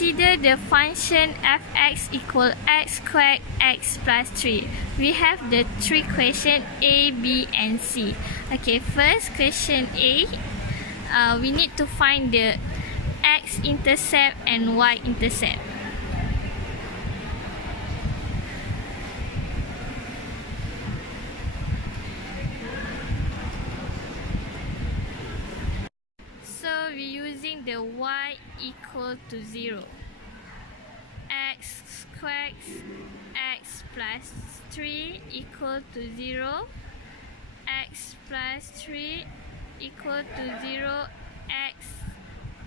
Consider the function f(x) equal x squared x plus 3. We have the three questions A, B and C. Okay, first question A, we need to find the x-intercept and y-intercept. So we're using the y equal to 0. X squared x plus 3 equal to 0. X plus 3 equal to 0. X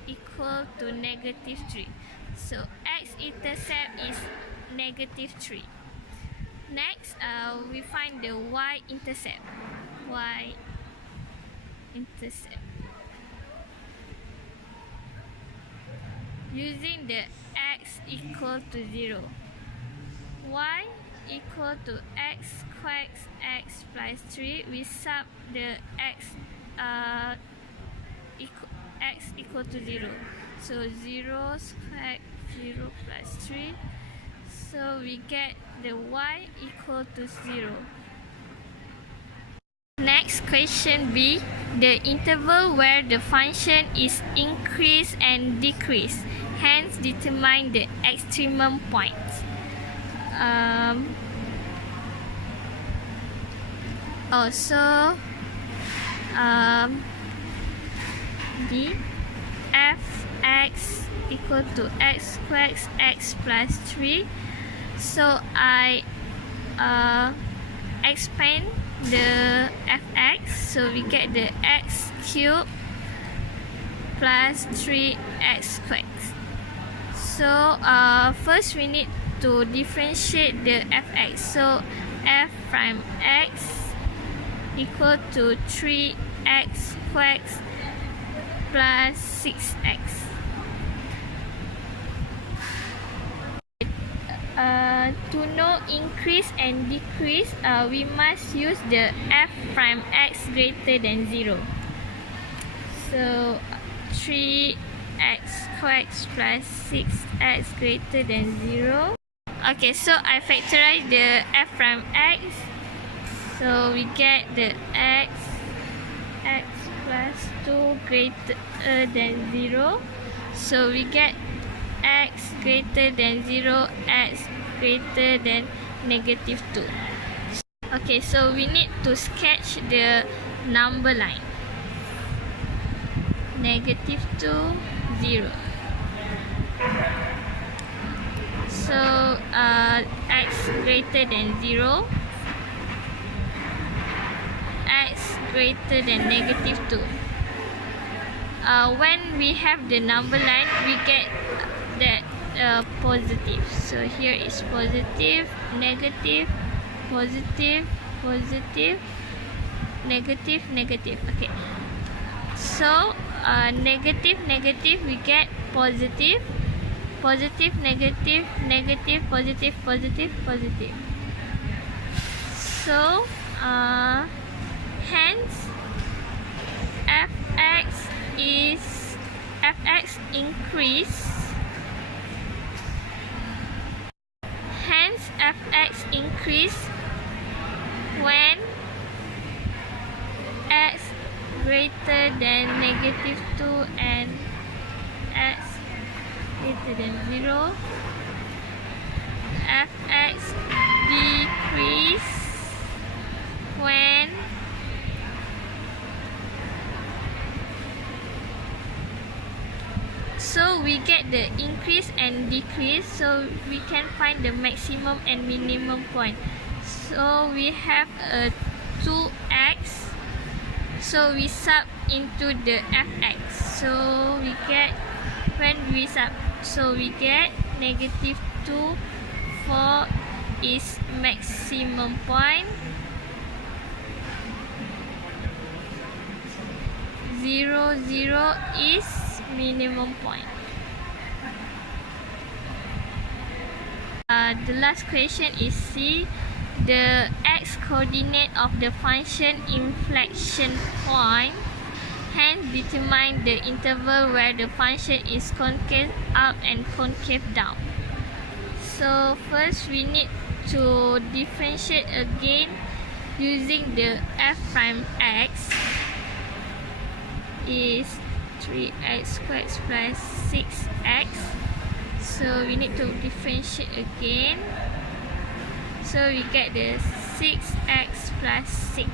equal to negative 3. So x-intercept is negative 3. Next, we find the y-intercept. Y-intercept. Using the x equal to 0. Y equal to x squared x plus 3. We sub the x equal to 0. So 0 squared 0 plus 3. So we get the y equal to 0. Next, question B, the interval where the function is increase and decrease, hence determine the extremum point. D, f(x) equal to x squared x plus 3. So I expand the f(x), so we get the x cubed plus 3x squared. So first we need to differentiate the f(x). So f prime x equal to 3x squared plus 6x. To know increase and decrease, we must use the f prime x greater than 0. So 3x squared plus 6x greater than 0. Okay, so I factorize the f prime x. So we get the x plus 2 greater than 0. So we get x greater than 0, x greater than negative 2. Okay, so we need to sketch the number line. Negative 2, 0. So x greater than 0, x greater than negative 2. When we have the number line, we get that positive. So here is positive, negative, positive, positive, negative, negative. Okay, so negative, negative, we get positive, positive, negative, negative, positive, positive, positive. So hence f(x) increase. Hence f(x) increase when x greater than negative 2 and x greater than 0. f(x) decrease when so we get the increase and decrease, so we can find the maximum and minimum point. So we have a 2x, so we sub into the f(x). So we get, when we sub, so we get negative 2, 4 is maximum point, 0, 0 is minimum point. The last question is C. The x coordinate of the function inflection point hence determine the interval where the function is concave up and concave down. So first we need to differentiate again using the f prime x is 3x squared plus 6x. So we need to differentiate again. So we get the 6x plus 6.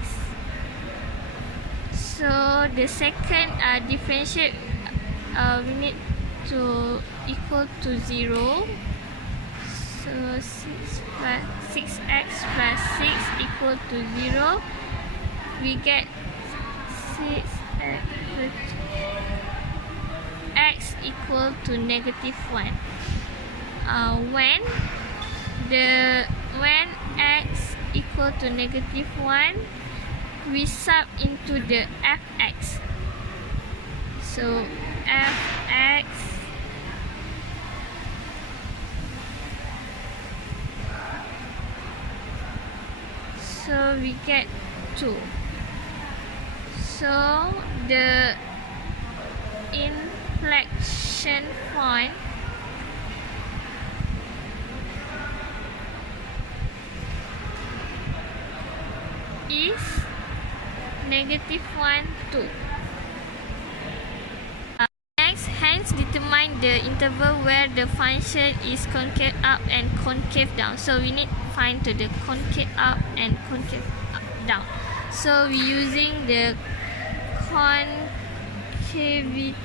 So the second differentiate we need to equal to 0. So 6x plus 6 equal to 0. We get 6x equal to negative 1. When x equal to negative 1, we sub into the fx. So fx so we get 2. So the inflection point is negative 1, 2. Next, hence determine the interval where the function is concave up and concave down. So we need to find to the concave up and concave down. So we using the concavity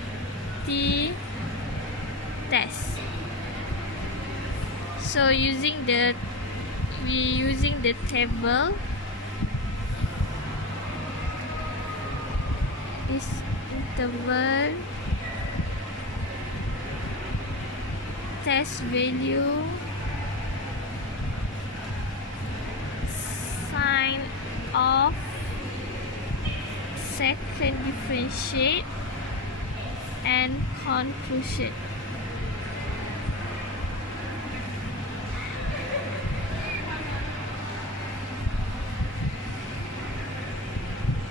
test. So using the table. This interval test value sign of second differentiate and conclusion.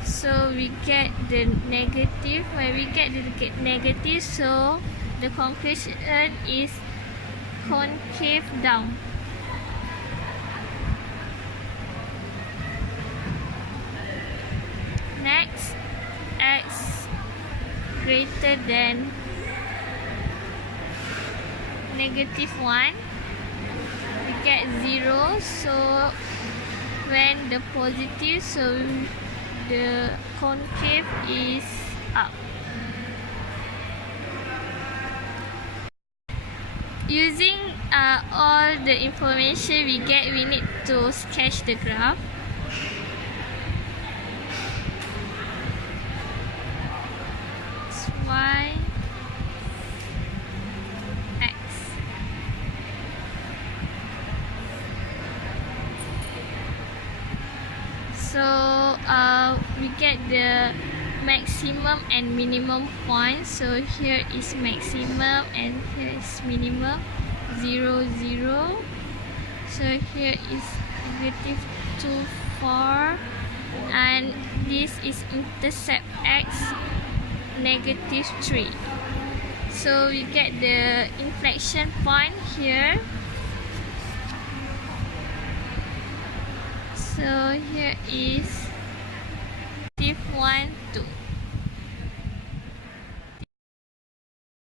So we get the negative. When we get the negative, so the conclusion is concave down. Next, x greater than negative 1, we get 0. So when the positive, so the concave is up. Using all the information we get, we need to sketch the graph. It's y, x. So we get the maximum and minimum points. So here is maximum and here is minimum, 0, 0. So here is negative 2, 4, and this is intercept x, negative 3. So we get the inflection point here. So here is negative 1, 2.